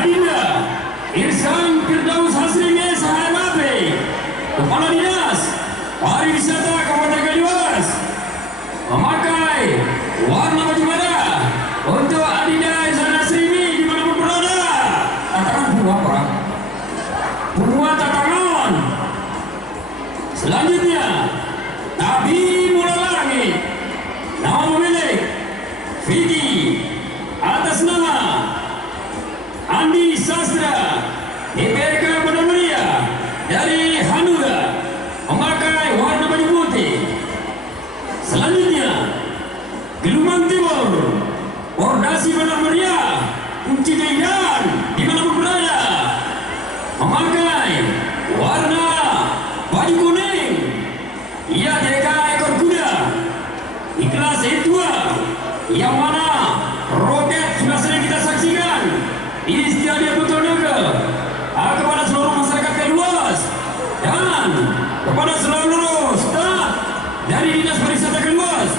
Adinda Irsan Firdaus Hasri SHMAP, Kepala Dinas Pariwisata Kabupaten Kaliwas, memakai warna baju merah untuk Adinda Irsan Hasri dimanapun berada. Tantangan buah apa? Buah tantangan. Selanjutnya Nabi Mula Langit, nama pemilik Vicky, atas nama Andi Sastra DPRK Bandar Mulia dari Hanura, memakai warna baju putih. Selanjutnya Gelombang Timur Pordasi Bandar Mulia Kunci Medan dimanapun berada, memakai warna baju kuning. Ia TK ekor kuda di kelas E2, yang mana roket sudah sering kita saksikan di Stadion Butonaga. Kepada seluruh masyarakat Kaliwas dan kepada seluruh staf dari Dinas Pariwisata Kaliwas,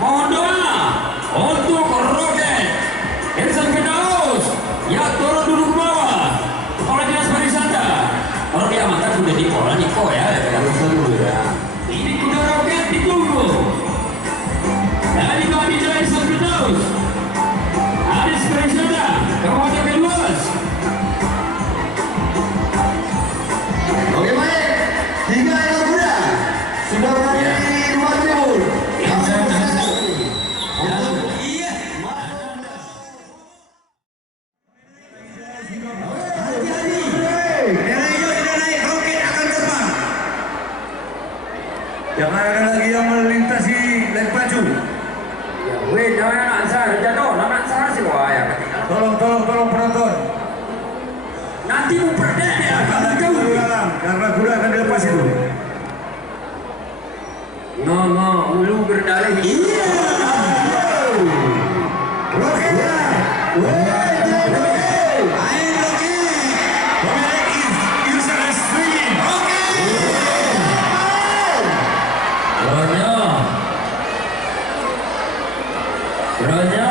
mohon doa untuk roket Irsan Firdaus yang turun dulu ke bawah. Kepala Dinas Pariwisata, kalau dia mantap sudah di pola Niko ya, ini kuda roket ditunggu dari kami dari Irsan Firdaus, Aris Pariwisata Kabupaten Kaliwas. Oke baik, 3 ekor kuda sudah berada di Gelombang Timur. Jangan ada lagi yang melintasi lem pacu. Ya, weh, jangan anak saya jatuh, anak saya sih wah ya ketinggalan. Tolong penonton. Nanti mau perdek ya, kalau jauh. Karena kuda akan dilepas itu. Ngomong ulu berdalih. Iya. Roketnya. Main roket. Pemilik Irsan Hasri. Ronya.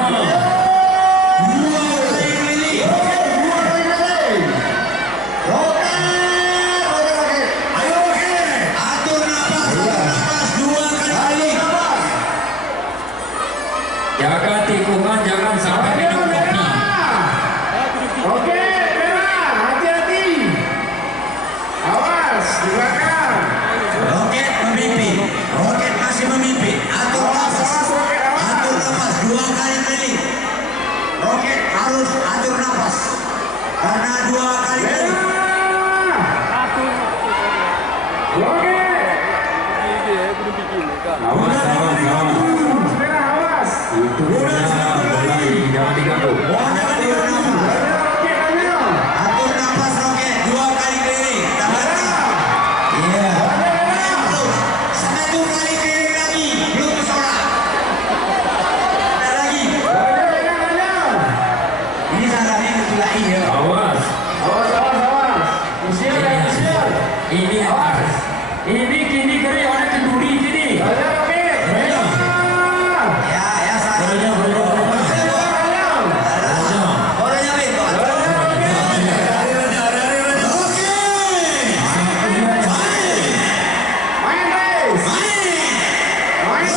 Jaga tikungan, jangan sampai minum kopi. Oke, merah, hati-hati. Awas, di belakang. Roket memimpin. Roket masih memimpin. Atur nafas. Atur nafas 2 kali keliling. Roket harus atur nafas. Karena 2 kali keliling. Oke. Awas, awas, awas. Merah, awas. Itu jangan diganggu. Oke, Daniel. Atur nafas roket 2 kali keliling. Tambahkan. Iya. Terus 1 kali keliling lagi. Belum bersorak. Ada lagi. Daniel. Ini sarannya ditulai ya. Awas. Awas. Usia. Ini awas. Ini kini kiri orang kenduri sini. Daniel, oke. Ya sarannya. Orangnya weh. Main, guys. Main.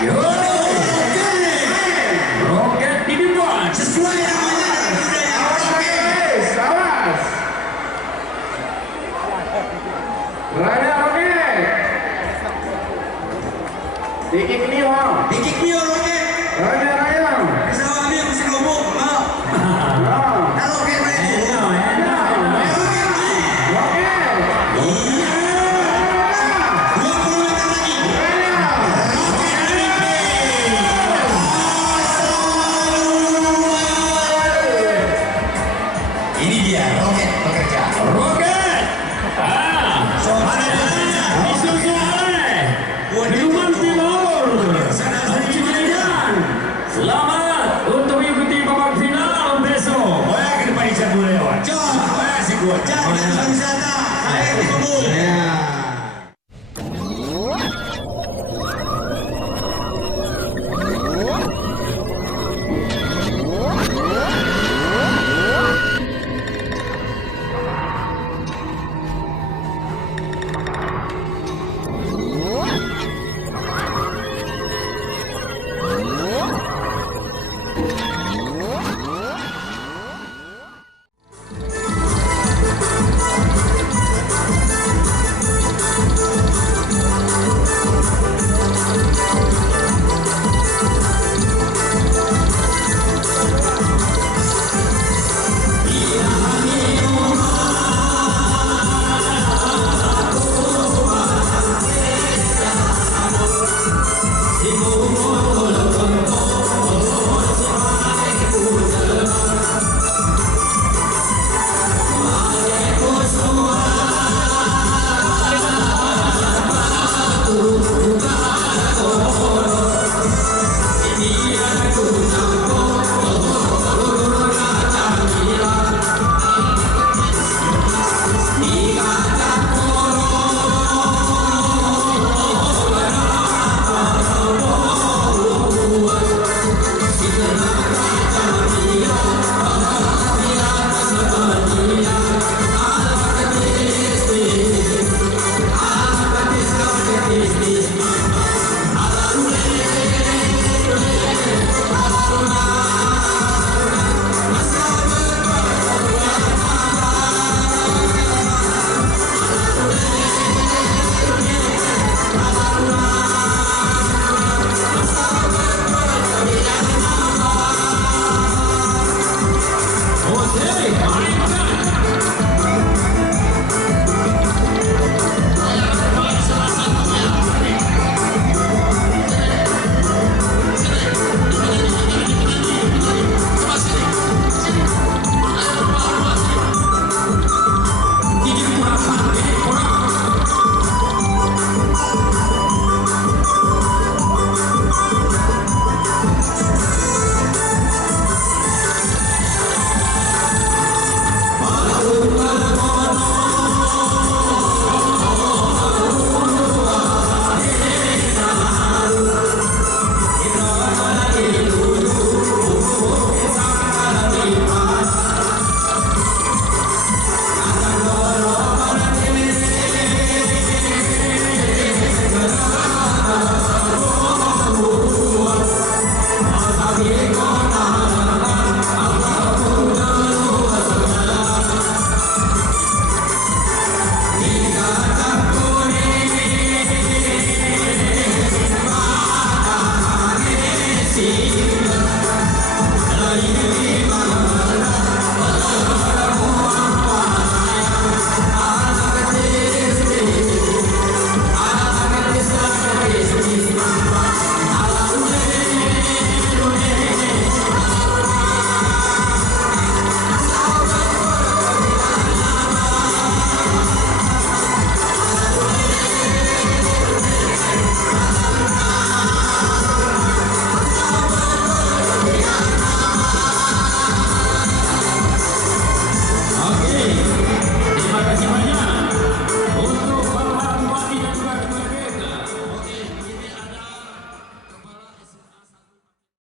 Yo. Roket dibuat. Sesuai namanya. Guys, awas. Raya, oke. Dikik nih, wow. Dikik mio roket. Raya. Bisa ambil mesti ngomong. Mau. Kalau roket main. Oke. 20 meter lagi. Ini dia roket bekerja. Roket. Disusul oleh Gelombang Timur Kunci Medan. Selamat untuk mengikuti babak final besok. Oh ya, ke depan ikan boleh lewat. Jangan, jangan wisata. Saya ketemu.